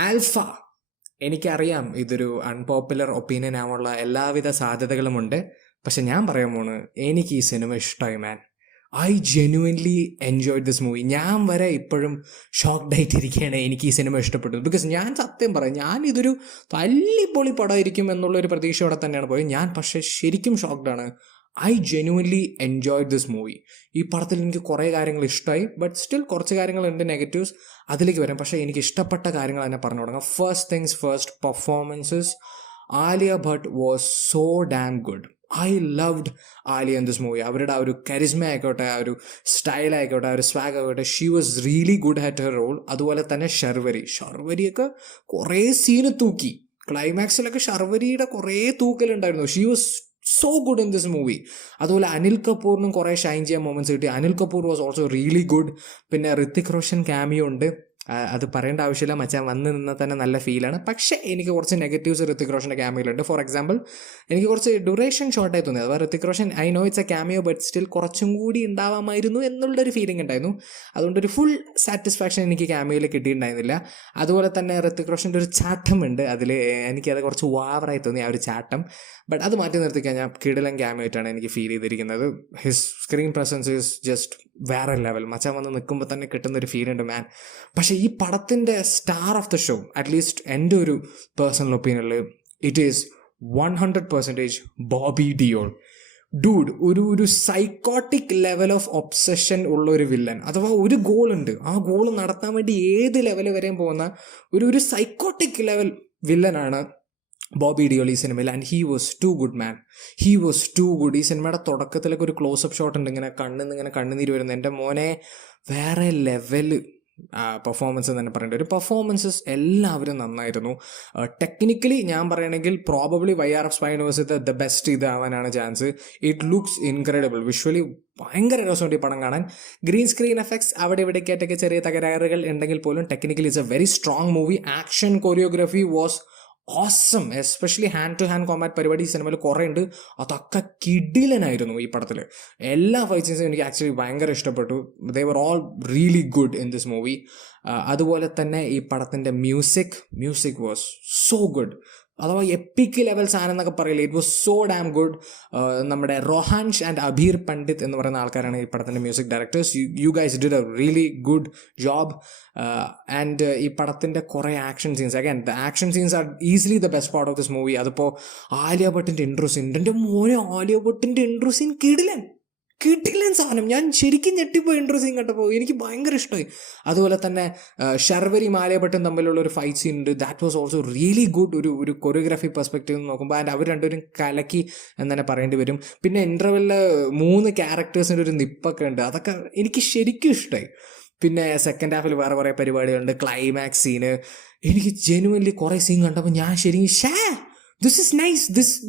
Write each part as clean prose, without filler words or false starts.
Alpha. എനിക്കറിയാം ഇതൊരു unpopular opinion ആവാനുള്ള എല്ലാവിധ സാധ്യതകളുമുണ്ട്. പക്ഷെ ഞാൻ പറയാൻ പോണ്, എനിക്ക് ഈ സിനിമ ഇഷ്ടമായി man. I genuinely enjoyed this movie. ഞാൻ വരെ ഇപ്പോഴും ഷോക്ക്ഡ് ആയിട്ടിരിക്കുകയാണ് എനിക്ക് ഈ സിനിമ ഇഷ്ടപ്പെട്ടു. ബിക്കോസ് ഞാൻ സത്യം പറയാം, ഞാൻ ഇതൊരു തല്ലിപ്പൊളി പടമായിരിക്കും എന്നുള്ളൊരു പ്രതീക്ഷയോടെ തന്നെയാണ് പോയത് ഞാൻ. പക്ഷേ ശരിക്കും ഷോക്ക്ഡാണ്. I genuinely enjoyed this movie. ഈ പടത്തിൽ എനിക്ക് കുറേ കാര്യങ്ങൾ ഇഷ്ടമായി, ബട്ട് സ്റ്റിൽ കുറച്ച് കാര്യങ്ങളുണ്ട് നെഗറ്റീവ്സ്, അതിലേക്ക് വരാം. പക്ഷേ എനിക്ക് ഇഷ്ടപ്പെട്ട കാര്യങ്ങൾ തന്നെ പറഞ്ഞു തുടങ്ങാം. First things first, performances. Alia Bhatt was so damn good. I loved Alia in this movie. അവരുടെ ആ ഒരു കരിസ്മ ആയിക്കോട്ടെ, ആ ഒരു സ്റ്റൈൽ ആയിക്കോട്ടെ, ആ ഒരു സ്വാഗ് ആയിക്കോട്ടെ, she was really good at her role. അതുപോലെ തന്നെ ഷർവരിയൊക്കെ കുറേ സീന് തൂക്കി. ക്ലൈമാക്സിലൊക്കെ ഷർവരിയുടെ കുറേ തൂക്കലുണ്ടായിരുന്നു. She was so good in this movie. അതുപോലെ അനിൽ കപൂറിനും കുറേ ഷൈൻ ചെയ്യാൻ മൊമെന്റ്സ് കിട്ടി. Anil Kapoor was also really good. പിന്നെ ഋത്തിക് റോഷൻ ക്യാമിയോ ഉണ്ട്. അത് പറയേണ്ട ആവശ്യമില്ല, മച്ചാൻ വന്ന് നിന്നാൽ തന്നെ നല്ല ഫീലാണ്. പക്ഷേ എനിക്ക് കുറച്ച് നെഗറ്റീവ്സ് ഋത്തിക് റോഷൻ്റെ ക്യാമിയോയിലുണ്ട്. ഫോർ എക്സാമ്പിൾ, എനിക്ക് കുറച്ച് ഡ്യൂറേഷൻ ഷോർട്ടായി തോന്നി. അഥവാ Hrithik Roshan, I know it's A cameo, but still കുറച്ചും കൂടി ഉണ്ടാവാമായിരുന്നു എന്നുള്ളൊരു ഫീലിംഗ് ഉണ്ടായിരുന്നു. അതുകൊണ്ടൊരു ഫുൾ സാറ്റിസ്ഫാക്ഷൻ എനിക്ക് ക്യാമിയോയിൽ കിട്ടിയിട്ടുണ്ടായിരുന്നില്ല. അതുപോലെ തന്നെ ഋത്തിക് റോഷൻ്റെ ഒരു ചാട്ടമുണ്ട്, അതിൽ എനിക്കത് കുറച്ച് വാവറായി തോന്നി ആ ഒരു ചാട്ടം. ബട്ട് അത് മാറ്റി നിർത്തിക്കഴിഞ്ഞാൽ കിടിലൻ ക്യാമിയോയിട്ടാണ് എനിക്ക് ഫീൽ ചെയ്തിരിക്കുന്നത്. His screen presence is just വേറെ ലെവൽ. മച്ചാൻ വന്ന് നിൽക്കുമ്പോൾ തന്നെ കിട്ടുന്നൊരു ഫീൽ ഉണ്ട് മാൻ. പക്ഷേ ഈ പടത്തിൻ്റെ star of the show, at least എൻ്റെ ഒരു പേഴ്സണൽ ഒപ്പീനിയനിൽ, it is 100% Bobby Deol. Dude, ഒരു സൈക്കോട്ടിക് ലെവൽ ഓഫ് ഒബ്സഷൻ ഉള്ള ഒരു വില്ലൻ. അഥവാ ഒരു ഗോളുണ്ട്, ആ ഗോൾ നടത്താൻ വേണ്ടി ഏത് ലെവൽ വരെയും പോകുന്ന ഒരു സൈക്കോട്ടിക് ലെവൽ വില്ലനാണ് ബോബി ഡിയോൾ ഈ സിനിമയിൽ. And he was too good man. He was too good. ഈ സിനിമയുടെ തുടക്കത്തിലൊക്കെ ഒരു ക്ലോസപ്പ് ഷോട്ട് ഉണ്ട്, ഇങ്ങനെ ഇങ്ങനെ കണ്ണുനീര് വരുന്നത്. എൻ്റെ മോനെ, വേറെ ലെവല് പെർഫോമൻസ് തന്നെ പറയേണ്ട ഒരു പെർഫോമൻസസ് എല്ലാവരും നന്നായിരുന്നു. ടെക്നിക്കലി ഞാൻ പറയണമെങ്കിൽ probably YRF Spino's the best ഇതാവാനാണ് chance. It looks incredible. Visually ഭയങ്കര രസമുണ്ട് ഈ പടം കാണാൻ. ഗ്രീൻ സ്ക്രീൻ എഫക്ട്സ് അവിടെ ഇവിടേക്കായിട്ടൊക്കെ ചെറിയ തകരാറുകൾ ഉണ്ടെങ്കിൽ പോലും technically it's a very strong movie. Action choreography was awesome. Especially hand to hand combat പരിപാടി ഈ സിനിമയിൽ കുറേ ഉണ്ട്. അതൊക്കെ കിടിലനായിരുന്നു ഈ പടത്തിൽ. എല്ലാ ഫൈറ്റ് സീൻസും എനിക്ക് ആക്ച്വലി ഭയങ്കര ഇഷ്ടപ്പെട്ടു. They were all really good in this movie. അതുപോലെ തന്നെ ഈ പടത്തിൻ്റെ മ്യൂസിക് വാസ് സോ ഗുഡ്. അഥവാ എപ്പിക് ലെവൽ സാധനം എന്നൊക്കെ പറയില്ലേ, it was so damn good. നമ്മുടെ റോഹാൻഷ് ആൻഡ് അബീർ പണ്ഡിറ്റ് എന്ന് പറയുന്ന ആൾക്കാരാണ് ഈ പടത്തിൻ്റെ music directors. You guys did a really good job. And ഈ പടത്തിൻ്റെ കുറേ action scenes, again the action scenes are easily the best part of this movie. അതിപ്പോൾ ആലിയ ഭട്ടിൻ്റെ ഇൻട്രോ സീൻ, എൻ്റെ മോനെ ആലിയ ഭട്ടിൻ്റെ ഇൻട്രോ സീൻ കിടിലൻ സാധനം. ഞാൻ ശരിക്കും ഞെട്ടിപ്പോയി ഇൻട്രോ സീൻ കണ്ടപ്പോൾ, എനിക്ക് ഭയങ്കര ഇഷ്ടമായി. അതുപോലെ തന്നെ ഷർവരി ആലിയ ഭട്ടും തമ്മിലുള്ള ഒരു ഫൈറ്റ് സീൻ ഉണ്ട്, that was also really good. ഒരു കൊറിയോഗ്രാഫി പെർസ്പെക്റ്റീവ് നോക്കുമ്പോൾ ആൻഡ് അവർ രണ്ടുപേരും കലക്കി എന്ന് തന്നെ പറയേണ്ടി വരും. പിന്നെ ഇൻ്റർവെല്ലിൽ 3 ക്യാരക്ടേഴ്സിൻ്റെ ഒരു നിപ്പൊക്കെ ഉണ്ട്, അതൊക്കെ എനിക്ക് ശരിക്കും ഇഷ്ടമായി. പിന്നെ സെക്കൻഡ് ഹാഫിൽ വേറെ കുറേ പരിപാടികളുണ്ട്. ക്ലൈമാക്സ് സീന് എനിക്ക് ജെനുവൻലി കുറേ സീൻ കണ്ടപ്പോൾ ഞാൻ ശരിക്കും this is nice,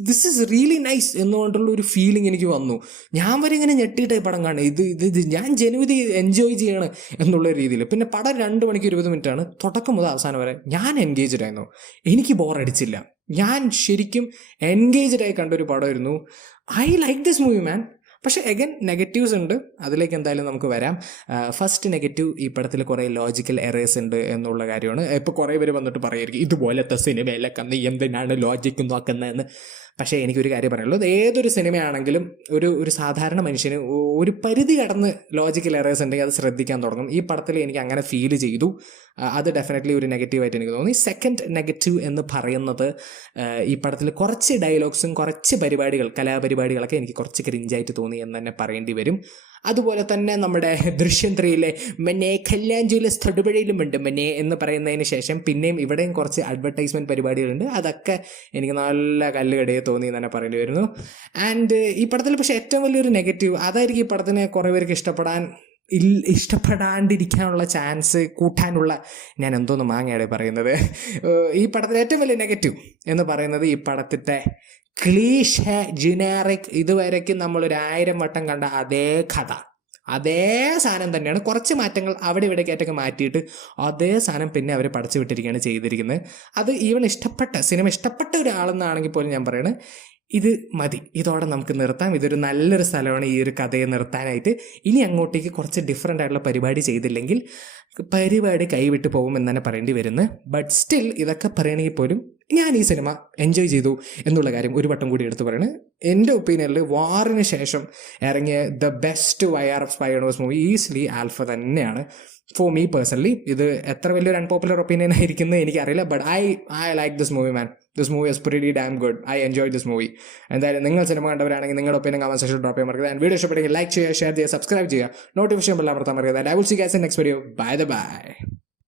this is really nice എന്നുകൊണ്ടുള്ള ഒരു ഫീലിംഗ് എനിക്ക് വന്നു. ഞാൻ വരെ ഇങ്ങനെ ഞെട്ടിയിട്ടായി പടം കാണുക, ഇത് ഞാൻ ജനുവലി എൻജോയ് ചെയ്യാണ് എന്നുള്ള രീതിയിൽ. പിന്നെ പടം 2 മണിക്ക് 20 മിനിറ്റാണ്. തുടക്കം മുതൽ അവസാനം വരെ ഞാൻ എൻഗേജ്ഡ് ആയിരുന്നു. എനിക്ക് ബോറടിച്ചില്ല. ഞാൻ ശരിക്കും എൻഗേജ്ഡ് ആയി കണ്ടൊരു പടമായിരുന്നു. ഐ ലൈക്ക് ദിസ് മൂവി മാൻ. പക്ഷേ അഗൈൻ നെഗറ്റീവ്സ് ഉണ്ട്, അതിലേക്ക് എന്തായാലും നമുക്ക് വരാം. ഫസ്റ്റ് നെഗറ്റീവ്, ഈ പടത്തിൽ കുറേ ലോജിക്കൽ എറേഴ്സ് ഉണ്ട് എന്നുള്ള കാര്യമാണ്. ഇപ്പോൾ കുറേ പേര് വന്നിട്ട് പറയുമായിരിക്കും ഇതുപോലത്തെ സിനിമയിലൊക്കെ നീ എന്തിനാണ് ലോജിക്ക് നോക്കുന്നതെന്ന്. പക്ഷേ എനിക്കൊരു കാര്യം പറയാനുള്ളത്, ഏതൊരു സിനിമയാണെങ്കിലും ഒരു സാധാരണ മനുഷ്യന് ഒരു പരിധി കടന്ന് ലോജിക്കൽ എറേഴ്സ് ഉണ്ടെങ്കിൽ അത് ശ്രദ്ധിക്കാൻ തുടങ്ങും. ഈ പടത്തിൽ എനിക്ക് അങ്ങനെ ഫീൽ ചെയ്തു. അത് ഡെഫിനറ്റ്ലി ഒരു നെഗറ്റീവായിട്ട് എനിക്ക് തോന്നി. സെക്കൻഡ് നെഗറ്റീവ് എന്ന് പറയുന്നത്, ഈ പടത്തിൽ കുറച്ച് ഡയലോഗ്സും കുറച്ച് കലാപരിപാടികളൊക്കെ എനിക്ക് കുറച്ച് ക്രിഞ്ചായിട്ട് തോന്നി എന്ന് തന്നെ പറയേണ്ടി വരും. അതുപോലെ തന്നെ നമ്മുടെ ദൃശ്യം 3 മനെ കല്യാഞ്ജുലസ് തൊടുപുഴയിലുമുണ്ട് മനെ എന്ന് പറയുന്നതിന് ശേഷം പിന്നെയും ഇവിടെയും കുറച്ച് അഡ്വർടൈസ്മെൻറ്റ് പരിപാടികളുണ്ട്. അതൊക്കെ എനിക്ക് നല്ല കല്ലുകടിയെ തോന്നി എന്ന് തന്നെ പറയേണ്ടി വരുന്നു. ആൻഡ് ഈ പടത്തിൽ പക്ഷേ ഏറ്റവും വലിയൊരു നെഗറ്റീവ് അതായിരിക്കും, ഈ പടത്തിനെ കുറേ പേർക്ക് ഇഷ്ടപ്പെടാണ്ടിരിക്കാനുള്ള ചാൻസ് കൂട്ടാനുള്ള, ഞാൻ എന്തോന്ന് മാങ്ങയാണ് പറയുന്നത്. ഈ പടത്തിലെ ഏറ്റവും വലിയ നെഗറ്റീവ് എന്ന് പറയുന്നത് ഈ പടത്തിൻ്റെ ക്ലീഷ ജിനാറിക്, ഇതുവരയ്ക്കും നമ്മളൊരു 1000 വട്ടം കണ്ട അതേ കഥ, അതേ സാധനം തന്നെയാണ്. കുറച്ച് മാറ്റങ്ങൾ അവിടെ ഇവിടേക്കായിട്ടൊക്കെ മാറ്റിയിട്ട് അതേ സാധനം പിന്നെ അവർ പടച്ചു വിട്ടിരിക്കുകയാണ് ചെയ്തിരിക്കുന്നത്. അത് ഈവൻ സിനിമ ഇഷ്ടപ്പെട്ട ഒരാളെന്നാണെങ്കിൽ പോലും ഞാൻ പറയുന്നത്, ഇത് മതി, ഇതോടെ നമുക്ക് നിർത്താം. ഇതൊരു നല്ലൊരു സ്ഥലമാണ് ഈ ഒരു കഥയെ നിർത്താനായിട്ട്. ഇനി അങ്ങോട്ടേക്ക് കുറച്ച് ഡിഫറെൻ്റ് ആയിട്ടുള്ള പരിപാടി ചെയ്തില്ലെങ്കിൽ പരിപാടി കൈവിട്ട് പോകുമെന്ന് തന്നെ പറയേണ്ടി വരുന്നു. ബട്ട് സ്റ്റിൽ ഇതൊക്കെ പറയണമെങ്കിൽ പോലും ഞാൻ ഈ സിനിമ എൻജോയ് ചെയ്തു എന്നുള്ള കാര്യം ഒരു വട്ടം കൂടി എടുത്ത് പറയുന്നത്. എൻ്റെ ഒപ്പീനിയനിൽ വാറിന് ശേഷം ഇറങ്ങിയ the best YRF spy universe movie easily alpha തന്നെയാണ് ഫോർ മീ പേഴ്സണലി. ഇത് എത്ര വലിയൊരു അൺപോപ്പുലർ ഒപ്പീനിയൻ ആയിരിക്കുന്നത് എനിക്കറിയില്ല, but I like this movie man. This movie is pretty dam good. I enjoy this movie. എന്തായാലും നിങ്ങൾ സിനിമ കണ്ടവരാണെങ്കിൽ നിങ്ങളുടെ ഒപ്പീനിയൻ കമന്റ് സെക്ഷനിൽ ഡ്രോപ്പ് ചെയ്യാൻ മറക്കരുത്. ആൻഡ് വീഡിയോ ഇഷ്ടപ്പെടുമെങ്കിൽ ലൈക്ക് ചെയ്യുക, ഷെയർ ചെയ്യുക, സബ്സ്ക്രൈബ് ചെയ്യുക, നോട്ടിഫിക്കേഷൻ ബെൽ അമർത്താൻ മറക്കരുത്. And I will see you guys in next video. By.